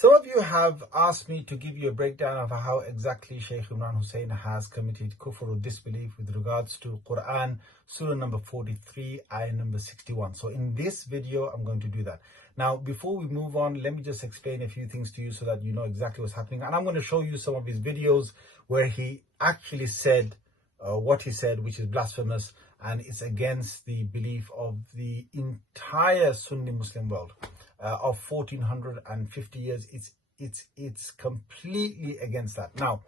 Some of you have asked me to give you a breakdown of how exactly Shaykh Imran Hosein has committed kufr or disbelief with regards to Quran, Surah number 43, ayah number 61. So in this video, I'm going to do that. Now, before we move on, let me just explain a few things to you so that you know exactly what's happening. And I'm going to show you some of his videos where he actually said what he said, which is blasphemous, and it's against the belief of the entire Sunni Muslim world. Of 1450 years, it's completely against that. Now,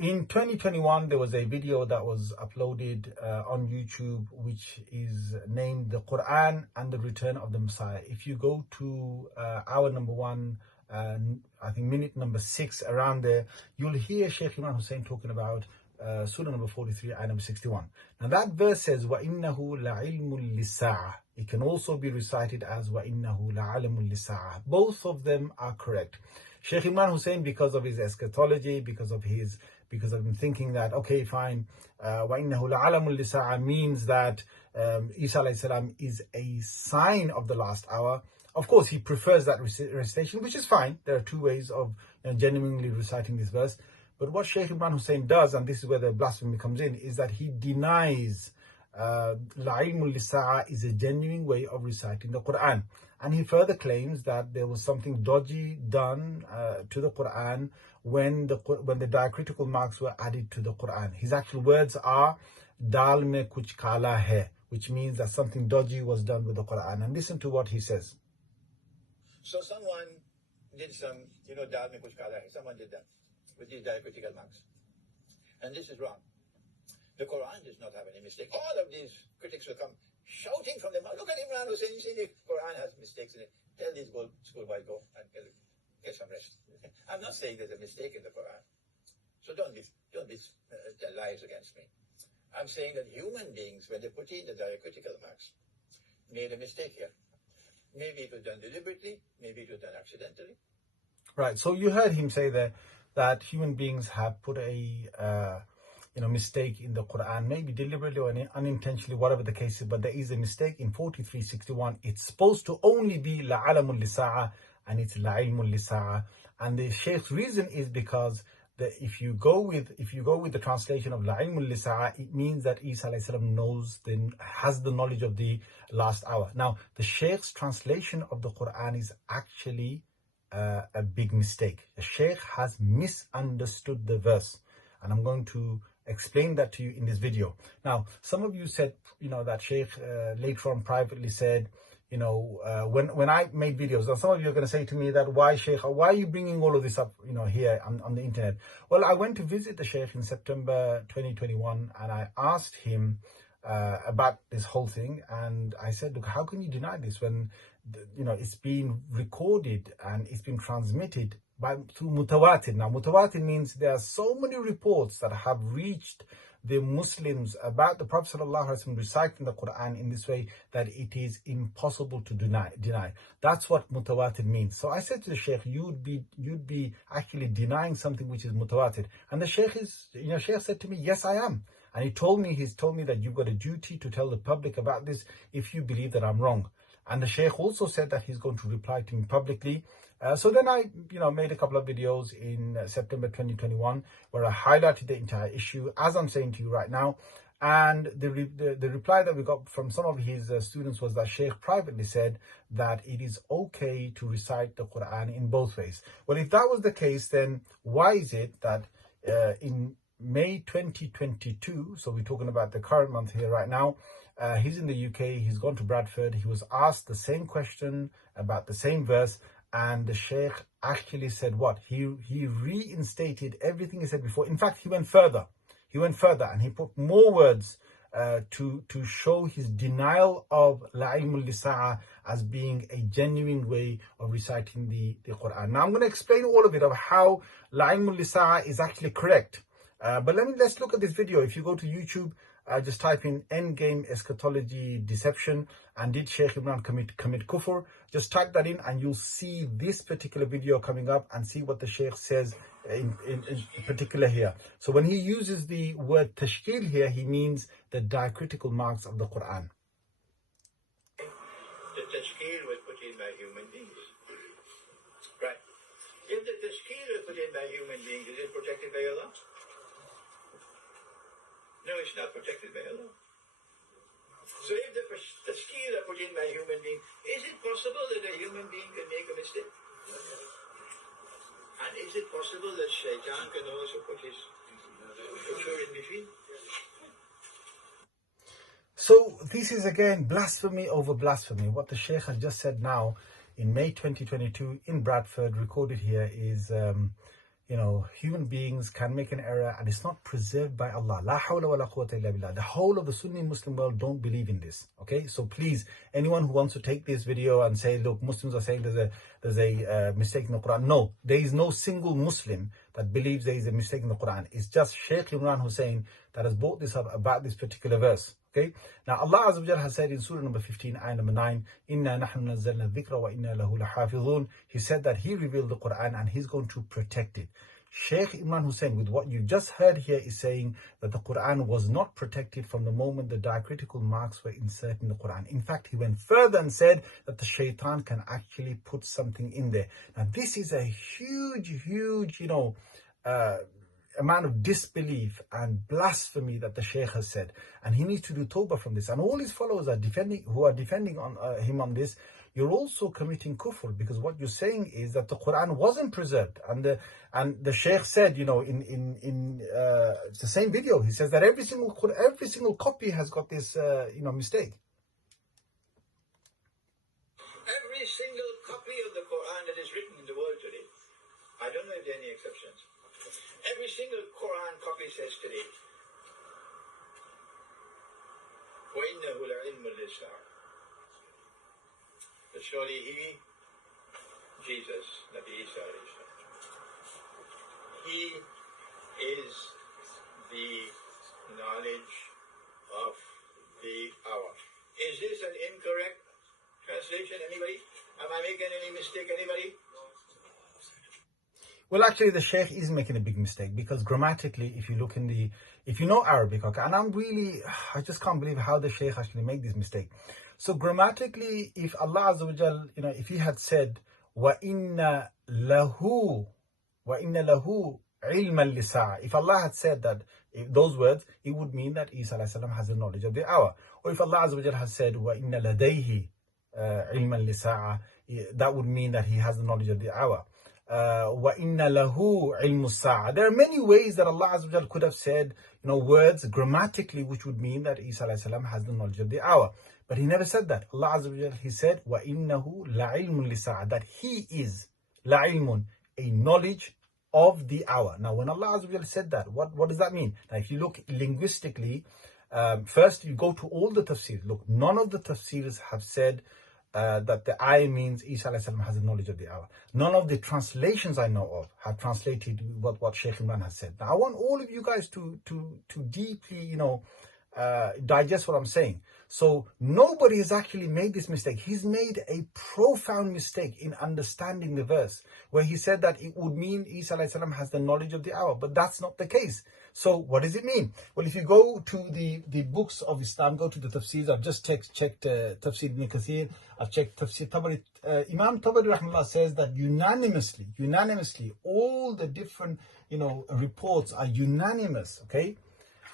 in 2021, there was a video that was uploaded on YouTube, which is named "The Quran and the Return of the Messiah." If you go to hour number 1, I think minute number 6, around there, you'll hear Shaykh Imran Hosein talking about Surah number 43, ayah number 61. Now that verse says, وَإِنَّهُ لَعِلْمٌ لِلسَّاعَةِ. It can also be recited as وَإِنَّهُ لَعَلَمٌ لِلسَّاعَةِ. Both of them are correct. Shaykh Imran Hosein, because of his eschatology, because of him thinking that, okay, fine, وَإِنَّهُ لَعَلَمٌ لِلسَّاعَةِ means that Isa alayhi salam is a sign of the last hour. Of course, he prefers that recitation, which is fine. There are two ways of genuinely reciting this verse. But what Shaykh Imran Hosein does, and this is where the blasphemy comes in, is that he denies La'ilmul Lisa'a is a genuine way of reciting the Quran. And he further claims that there was something dodgy done to the Quran when the diacritical marks were added to the Quran. His actual words are Dal mein kuch kala hai, which means that something dodgy was done with the Quran. And listen to what he says. So someone did some, Dal mein kuch kala hai, someone did that with these diacritical marks. And this is wrong. The Quran does not have any mistake. All of these critics will come shouting from the mouth. Look at Imran Hosein, you see the Quran has mistakes in it. Tell these schoolboys go and get some rest. I'm not saying there's a mistake in the Quran. So don't tell lies against me. I'm saying that human beings, when they put in the diacritical marks, made a mistake here. Maybe it was done deliberately, maybe it was done accidentally. Right, so you heard him say there that human beings have put a mistake in the Quran, maybe deliberately or unintentionally, whatever the case is, but there is a mistake in 43:61. It's supposed to only be la'alamul lisa'a, and it's la'ilmul lisa'a. And the Shaykh's reason is because if you go with the translation of la'ilmul lisa'a, it means that Isa alayhi salam has the knowledge of the last hour. Now, the Shaykh's translation of the Quran is actually a big mistake. The Shaykh has misunderstood the verse, and I'm going to explain that to you in this video. Now, some of you said, that Shaykh later on privately said, when I made videos, now some of you are going to say to me that, why Shaykh, why are you bringing all of this up, here on the internet? Well, I went to visit the Shaykh in September 2021, and I asked him about this whole thing, and I said, look, how can you deny this when it's been recorded and it's been transmitted through mutawatir. Now, mutawatir means there are so many reports that have reached the Muslims about the Prophet ﷺ reciting the Quran in this way that it is impossible to deny. That's what mutawatir means. So I said to the Shaykh, you'd be actually denying something which is mutawatir. And the Shaykh Shaykh said to me, yes, I am. And he's told me that you've got a duty to tell the public about this if you believe that I'm wrong. And the Shaykh also said that he's going to reply to me publicly. So then I, made a couple of videos in September 2021 where I highlighted the entire issue, as I'm saying to you right now. And the reply that we got from some of his students was that Shaykh privately said that it is okay to recite the Quran in both ways. Well, if that was the case, then why is it that in May 2022, so we're talking about the current month here right now, he's in the UK, he's gone to Bradford, he was asked the same question about the same verse, and the Shaykh actually said what? He reinstated everything he said before. In fact, he went further and he put more words to show his denial of la'ilmul lisa'a as being a genuine way of reciting the Quran. Now, I'm going to explain all of it of how la'ilmul lisa'a is actually correct. But let's look at this video. If you go to YouTube, just type in endgame eschatology deception and did Shaykh Imran commit kufr, just type that in and you'll see this particular video coming up, and see what the Shaykh says in particular here. So when he uses the word tashkil here, he means the diacritical marks of the Quran. The tashkil was put in by human beings. Right. by human beings, is it protected by Allah? No, it's not protected by Allah. So if the tashkeel are put in by human beings, is it possible that a human being can make a mistake? And is it possible that shaitan can also put his kufr in between? So this is again blasphemy over blasphemy. What the Sheikh has just said now in May 2022 in Bradford, recorded here, is human beings can make an error and it's not preserved by Allah. La hawla wa la quwwata illa billah. The whole of the Sunni Muslim world don't believe in this. Okay, so please, anyone who wants to take this video and say, look, Muslims are saying there's a mistake in the Quran. No, there is no single Muslim that believes there is a mistake in the Quran. It's just Shaykh Imran Hosein that has brought this up about this particular verse. Okay, now Allah Azza wa Jalla has said in Surah number 15, ayah number 9, Inna nahnu nazzalna dhikra wa inna lahu lahafidhun. He said that he revealed the Quran and he's going to protect it. Shaykh Imran Hussain, with what you just heard here, is saying that the Quran was not protected from the moment the diacritical marks were inserted in the Quran. In fact, he went further and said that the shaitan can actually put something in there. Now, this is a huge, amount of disbelief and blasphemy that the Sheikh has said, and he needs to do tawbah from this. And all his followers are defending on him on this. You're also committing kufr, because what you're saying is that the Quran wasn't preserved, and the Sheikh said, in the same video, he says that every single copy has got this mistake. Every single copy of the Quran that is written in the world today, I don't know if there are any exceptions. Every single Quran copy says today, وَإِنَّهُ لَعِلْمٌ لِلسَّاعَةِ. But surely he, Jesus, Nabi Isa, he is the knowledge of the hour. Is this an incorrect translation, anybody? Am I making any mistake, anybody? Well, actually, the Sheikh is making a big mistake, because grammatically, if you look if you know Arabic, okay, and I just can't believe how the Sheikh actually made this mistake. So grammatically, if Allah Azza wa Jal, if he had said, وَإِنَّ لَهُ عِلْمًا لِسَاعَةٍ, if Allah had said that, those words, it would mean that Isa alayhi salam has the knowledge of the hour. Or if Allah Azza wa Jal has said, وَإِنَّ لَدَيْهِ عِلْمًا لِسَاعَةٍ, that would mean that he has the knowledge of the hour. وَإِنَّ لَهُ عِلْمُ السَّاعَةِ. There are many ways that Allah Azza wa Jal could have said, words grammatically, which would mean that Isa alayhi salam has the knowledge of the hour. But he never said that. Allah Azza wa Jal, he said, وَإِنَّهُ لَعِلْمٌ لِسَاعَةٍ, that he is لَعِلْمٌ, a knowledge of the hour. Now, when Allah Azza wa Jal said that, what does that mean? Now, if you look linguistically, first you go to all the tafsirs. Look, none of the tafsirs have said that the ayah means Isa alayhi salam has the knowledge of the hour. None of the translations I know of have translated what Shaykh Imran has said. Now, I want all of you guys to deeply, digest what I'm saying. So nobody has actually made this mistake. He's made a profound mistake in understanding the verse, where he said that it would mean Isa alayhi salam has the knowledge of the hour, but that's not the case. So what does it mean? Well, if you go to the books of Islam, go to the tafsirs. I've just checked Tafsir Ibn Kathir, I've checked Tafsir Tabari. Imam Tabari rahimahullah says that unanimously, all the different reports are unanimous, okay?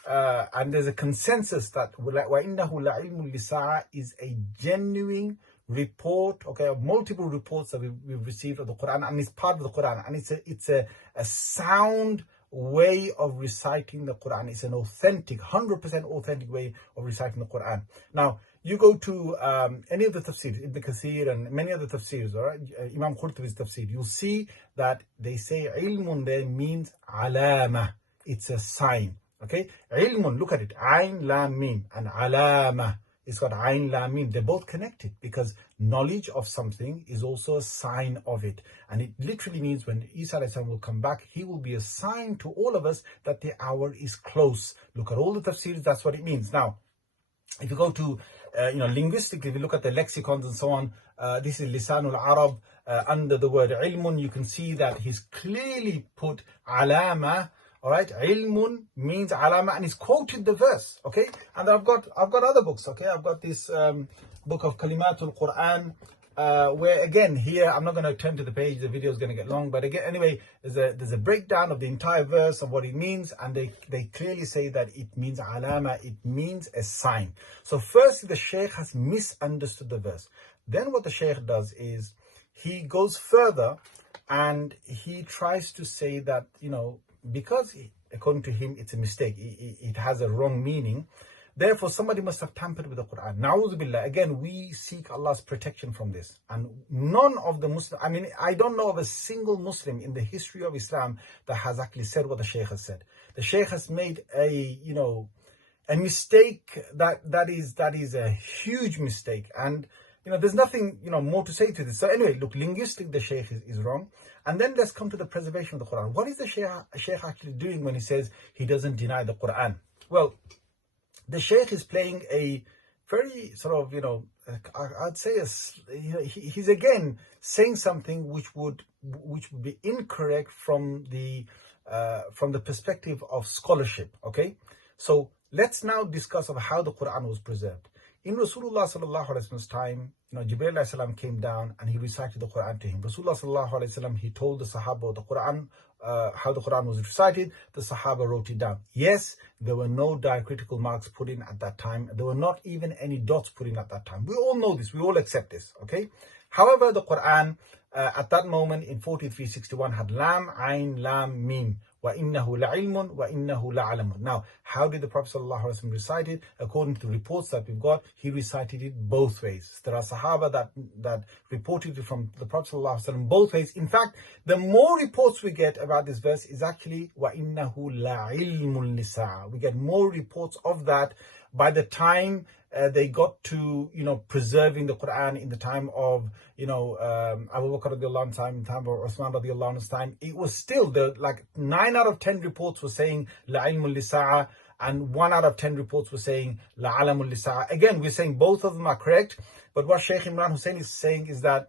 And there's a consensus that وَإِنَّهُ لَعِلْمٌ لِسَاعَةٍ is a genuine report, okay, of multiple reports that we've received of the Quran, and it's part of the Quran, and it's a sound way of reciting the Quran. It's an authentic, 100% authentic way of reciting the Quran. Now, you go to any of the tafsirs, Ibn Kathir and many other tafsirs, all right, Imam Qurtubi's tafsir, you'll see that they say ilmun there means alama. It's a sign. Okay, ilmun, look at it, ayn lam mim, and alama, it's got ayn lam mim. They're both connected, because knowledge of something is also a sign of it, and it literally means when Isa alayhi salam will come back, he will be a sign to all of us that the hour is close. Look at all the tafsirs, that's what it means. Now, if you go to linguistically, if you look at the lexicons and so on, this is Lisanul Arab. Under the word ilmun, you can see that he's clearly put alama. All right, ilmun means alama, and he's quoted the verse. Okay, and I've got other books. Okay, I've got this book of Kalimatul Quran, where again here I'm not going to turn to the page, the video is going to get long, but again anyway there's a breakdown of the entire verse of what it means, and they clearly say that it means alama, it means a sign. So firstly, the Shaykh has misunderstood the verse. Then what the Shaykh does is he goes further and he tries to say that, because according to him it's a mistake, it has a wrong meaning, therefore somebody must have tampered with the Quran. Na'udhu billah. Again, we seek Allah's protection from this. And none of the Muslim, I don't know of a single Muslim in the history of Islam that has actually said what the Shaykh has said. The Shaykh has made a mistake that is a huge mistake. And there's nothing more to say to this. So anyway, look, linguistic, the Shaykh is wrong. And then let's come to the preservation of the Quran. What is the Shaykh actually doing when he says he doesn't deny the Quran? Well, the Shaykh is playing a very sort of, I'd say he's again saying something which would be incorrect from the perspective of scholarship. Okay, so let's now discuss of how the Quran was preserved. In Rasulullah sallallahu alaihi wasallam's time, Jibreel alayhi salam came down and he recited the Quran to him. Rasulullah sallallahu alaihi wasallam, he told the Sahaba the Quran, how the Quran was recited. The Sahaba wrote it down. Yes, there were no diacritical marks put in at that time. There were not even any dots put in at that time. We all know this. We all accept this. Okay. However, the Quran at that moment in 4361 had Lam, Ain, Lam, Mim. وَإِنَّهُ لَعِلْمٌ وَإِنَّهُ لَعَلَمٌ. Now, how did the Prophet ﷺ recite it? According to the reports that we've got, he recited it both ways. There are Sahaba that reported it from the Prophet ﷺ both ways. In fact, the more reports we get about this verse is actually وَإِنَّهُ لَعِلْمٌ لِسَاعَةٍ. We get more reports of that by the time they got to preserving the Quran in the time of Abu Bakr radiallahu anhu's time, in the time of Uthman radiallahu anhu's time. It was still 9 out of 10 reports were saying la ilmul lisa'a, and 1 out of 10 reports were saying la alamul lisa'a. Again, we're saying both of them are correct, but what Shaykh Imran Hosein is saying is that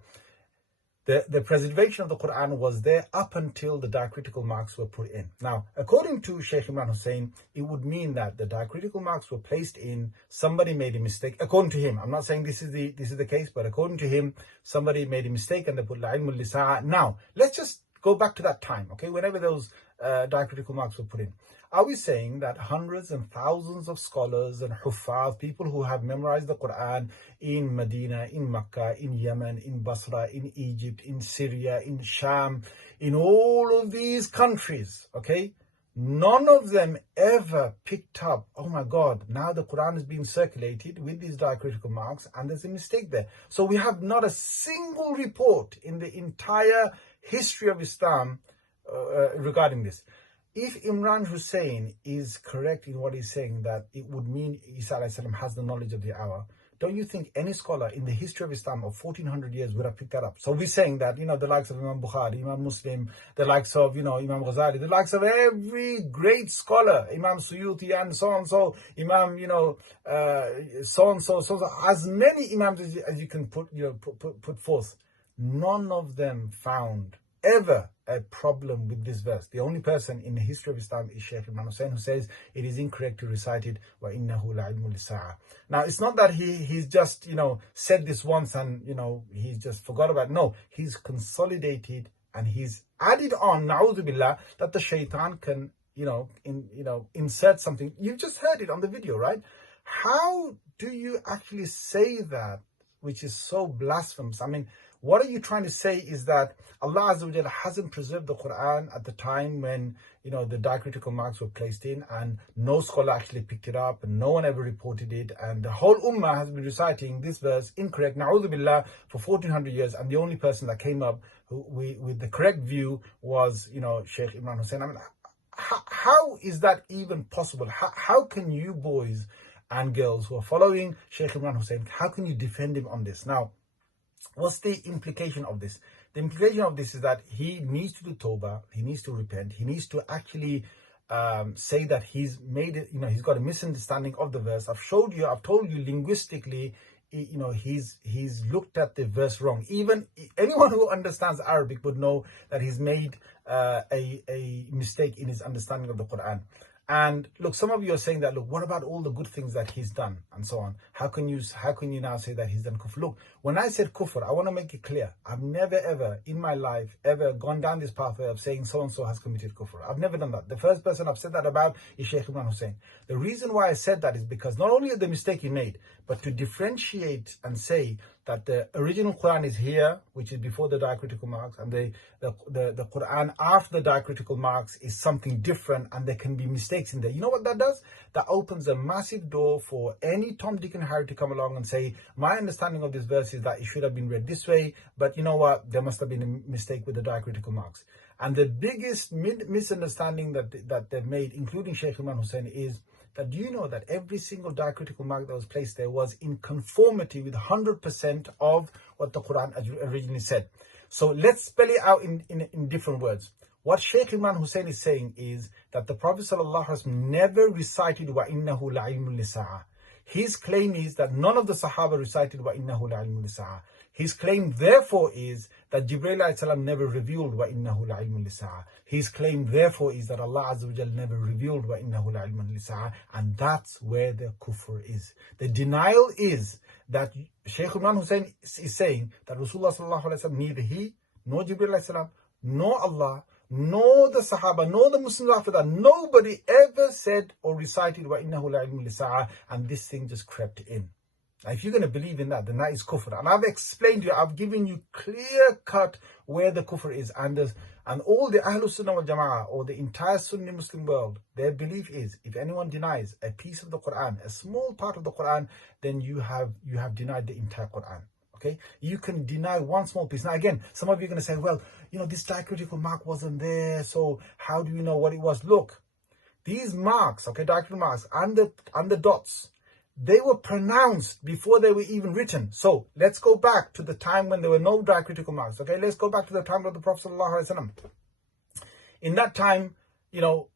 the preservation of the Quran was there up until the diacritical marks were put in. Now, according to Shaykh Imran Hosein, it would mean that the diacritical marks were placed in, somebody made a mistake. According to him, I'm not saying this is the case, but according to him, somebody made a mistake and they put la ilmul lisa'a. Now, let's just go back to that time, okay? Whenever those diacritical marks were put in. Are we saying that hundreds and thousands of scholars and huffaz, people who have memorized the Quran in Medina, in Mecca, in Yemen, in Basra, in Egypt, in Syria, in Sham, in all of these countries, okay, none of them ever picked up, oh my God, now the Quran is being circulated with these diacritical marks and there's a mistake there. So we have not a single report in the entire history of Islam regarding this. If Imran Hosein is correct in what he's saying, that it would mean Isa alayhi salam has the knowledge of the hour, don't you think any scholar in the history of Islam of 1400 years would have picked that up? So we're saying that, the likes of Imam Bukhari, Imam Muslim, the likes of, Imam Ghazali, the likes of every great scholar, Imam Suyuti and so on, so Imam, so as many Imams as you can put forth, none of them found ever a problem with this verse. The only person in the history of Islam is Shaykh Imran Hosein, who says it is incorrect to recite it وَإِنَّهُ لَعِلْمٌ لِسَاعَةٍ. Now, it's not that he's just said this once and he's just forgot about it. No, he's consolidated and he's added on, na'udhu billah, that the shaitan can insert something. You've just heard it on the video, right? How do you actually say that, which is so blasphemous? What are you trying to say is that Allah Azza wa Jalla hasn't preserved the Quran at the time when, the diacritical marks were placed in, and no scholar actually picked it up and no one ever reported it, and the whole Ummah has been reciting this verse incorrect, na'udhu billah, for 1400 years, and the only person that came up with the correct view was, Shaykh Imran Hosein. How is that even possible? How can you boys and girls who are following Shaykh Imran Hosein, how can you defend him on this? Now, what's the implication of this? The implication of this is that he needs to do tawbah, he needs to repent, he needs to actually say that he's made it, he's got a misunderstanding of the verse. I've told you linguistically, he's looked at the verse wrong. Even anyone who understands Arabic would know that he's made a mistake in his understanding of the Quran. And look, some of you are saying that, look, what about all the good things that he's done and so on? How can you now say that he's done kufr? Look, when I said kufr, I want to make it clear. I've never ever in my life ever gone down this pathway of saying so-and-so has committed kufr. I've never done that. The first person I've said that about is Shaykh Imran Hosein. The reason why I said that is because not only the mistake he made, but to differentiate and say that the original Quran is here, which is before the diacritical marks, and the Quran after the diacritical marks is something different, and there can be mistakes in there. You know what that does? That opens a massive door for any Tom, Dick and Harry to come along and say, my understanding of this verse is that it should have been read this way, but you know what? There must have been a mistake with the diacritical marks. And the biggest misunderstanding that they've made, including Shaykh Imran Hosein, is that do you know that every single diacritical mark that was placed there was in conformity with 100% of what the Quran originally said. So let's spell it out in different words. What Shaykh Imran Hosein is saying is that the Prophet ﷺ never recited وَإِنَّهُ لَعِلْمٌ لِسَاعَةٍ. His claim is that none of the Sahaba recited وَإِنَّهُ لَعِلْمٌ لِسَاعَةٍ. His claim therefore is that Jibreel alayhi salam never revealed وَإِنَّهُ لَعِلْمٌ لِسَاعَةٍ. His claim therefore is that Allah Azza wa Jal never revealed وَإِنَّهُ لَعِلْمٌ لِسَاعَةٍ. And that's where the kufr is. The denial is that Shaykh Imran Hosein is saying that Rasulullah sallallahu alayhi wa sallam, neither he, nor Jibreel alayhi salam, nor Allah, nor the Sahaba, nor the Muslims after that, nobody ever said or recited وَإِنَّهُ لَعِلْمٌ لِسَاعَةٍ, and this thing just crept in. Now, if you're going to believe in that, then that is kufr. And I've explained to you, I've given you clear cut where the kufr is. And all the Ahlul Sunnah wal Jama'ah, or the entire Sunni Muslim world, their belief is, if anyone denies a piece of the Quran, a small part of the Quran, then you have denied the entire Quran. Okay, you can deny one small piece. Now again, some of you are going to say, well, you know, this diacritical mark wasn't there, so how do you know what it was? Look, these marks, okay, diacritical marks and the dots, they were pronounced before they were even written. So let's go back to the time when there were no diacritical marks. Okay, let's go back to the time of the Prophet ﷺ. In that time, you know,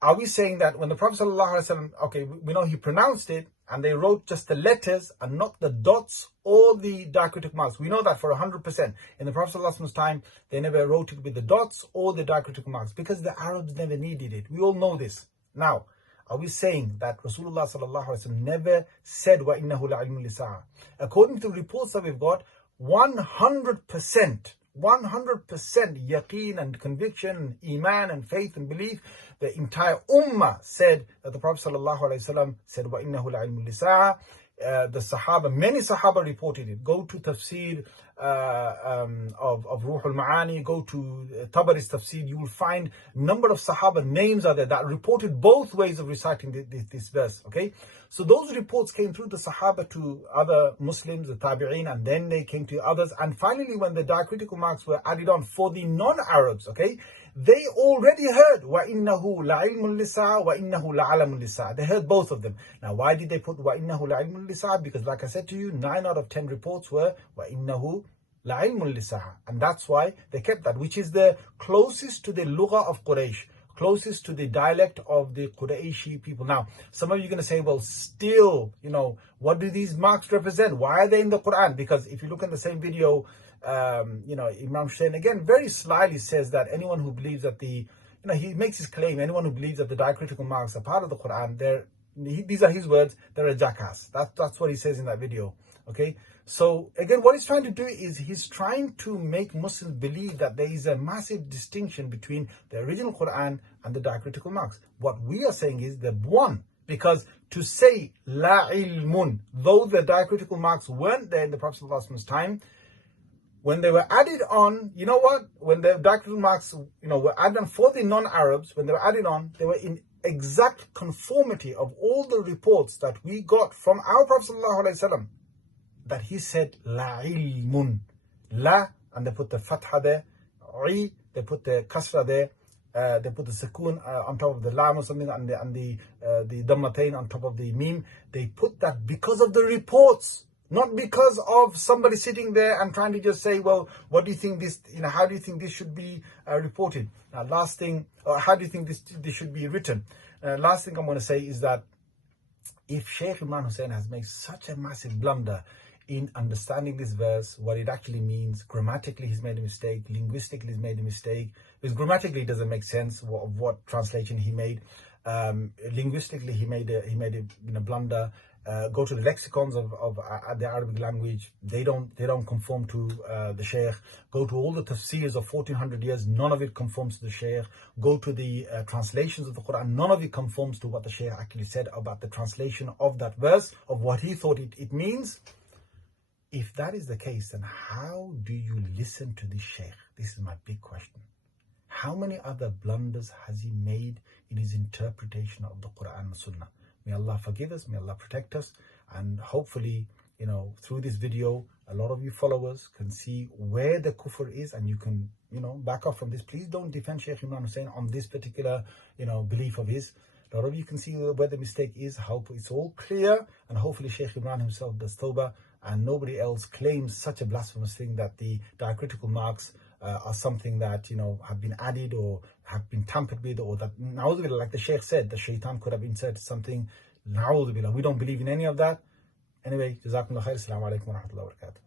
are we saying that when the Prophet ﷺ, okay, we know he pronounced it and they wrote just the letters and not the dots or the diacritic marks? We know that for 100%. In the Prophet ﷺ's time, they never wrote it with the dots or the diacritic marks because the Arabs never needed it. We all know this. Now, are we saying that Rasulullah ﷺ never said وَإِنَّهُ لَعِلْمٌ لِسَاعَةٍ? According to reports that we've got, 100% yaqeen and conviction, iman and faith and belief, the entire ummah said that the Prophet ﷺ said وَإِنَّهُ لَعِلْمٌ لِسَاعَةٍ. The Sahaba, many Sahaba reported it. Go to Tafsir of Ruh al-Ma'ani, go to Tabari's Tafsir, you will find number of Sahaba names are there that reported both ways of reciting this verse. Okay, so those reports came through the Sahaba to other Muslims, the Tabi'een, and then they came to others. And finally, when the diacritical marks were added on for the non-Arabs, okay, they already heard وَإِنَّهُ لَعِلْمٌ لِسَاعَةٍ وَإِنَّهُ لَعَلَمٌ لِسَاعَةٍ. They heard both of them. Now, why did they put وَإِنَّهُ لَعِلْمٌ لِسَاعَةٍ? Because like I said to you, 9 out of 10 reports were وَإِنَّهُ لَعِلْمٌ لِسَاعَةٍ. And that's why they kept that, which is the closest to the lugha of Quraysh, closest to the dialect of the Qurayshi people. Now, some of you are going to say, well, still, you know, what do these marks represent? Why are they in the Quran? Because if you look in the same video, you know, Imam Hussain again very slyly says that anyone who believes that he makes his claim, anyone who believes that the diacritical marks are part of the Quran, these are his words, they're a jackass. That's what he says in that video. Okay, so again, what he's trying to do is he's trying to make Muslims believe that there is a massive distinction between the original Quran and the diacritical marks. What we are saying is the one, because to say la ilmun, though the diacritical marks weren't there in the Prophet ﷺ's time, when they were added on, you know what? When the diacritical marks, you know, were added on for the non-Arabs, when they were added on, they were in exact conformity of all the reports that we got from our Prophet ﷺ, that he said la ilmun, la, and they put the fatha there, I, they put the kasra there, they put the sukoon on top of the lam or something, and the dammatain on top of the meme. They put that because of the reports, not because of somebody sitting there and trying to just say, well, what do you think this, you know, how do you think this should be reported? Now, last thing, or how do you think this should be written? Last thing I'm going to say is that if Shaykh Imran Hosein has made such a massive blunder in understanding this verse, what it actually means, grammatically he's made a mistake, linguistically he's made a mistake, because grammatically it doesn't make sense of what translation he made. linguistically he made a blunder. Go to the lexicons of the Arabic language, they don't conform to the Shaykh. Go to all the tafsirs of 1400 years, none of it conforms to the Shaykh. Go to the translations of the Quran, none of it conforms to what the Shaykh actually said about the translation of that verse, of what he thought it means. If that is the case, then how do you listen to this Shaykh? This is my big question. How many other blunders has he made in his interpretation of the Quran and Sunnah? May Allah forgive us, may Allah protect us, and hopefully, through this video, a lot of you followers can see where the kufr is, and you can, back off from this. Please don't defend Shaykh Imran Hosein on this particular, belief of his. A lot of you can see where the mistake is. Hope it's all clear, and hopefully Shaykh Imran himself does tawbah, and nobody else claims such a blasphemous thing that the diacritical marks are something that have been added or have been tampered with, or that, na'udhu, like the Shaykh said, the shaitan could have inserted something. Na'udhu, we don't believe in any of that. Anyway, jazakumullah khair. Assalamu alaikum wa rahmatullahi wa barakatuh.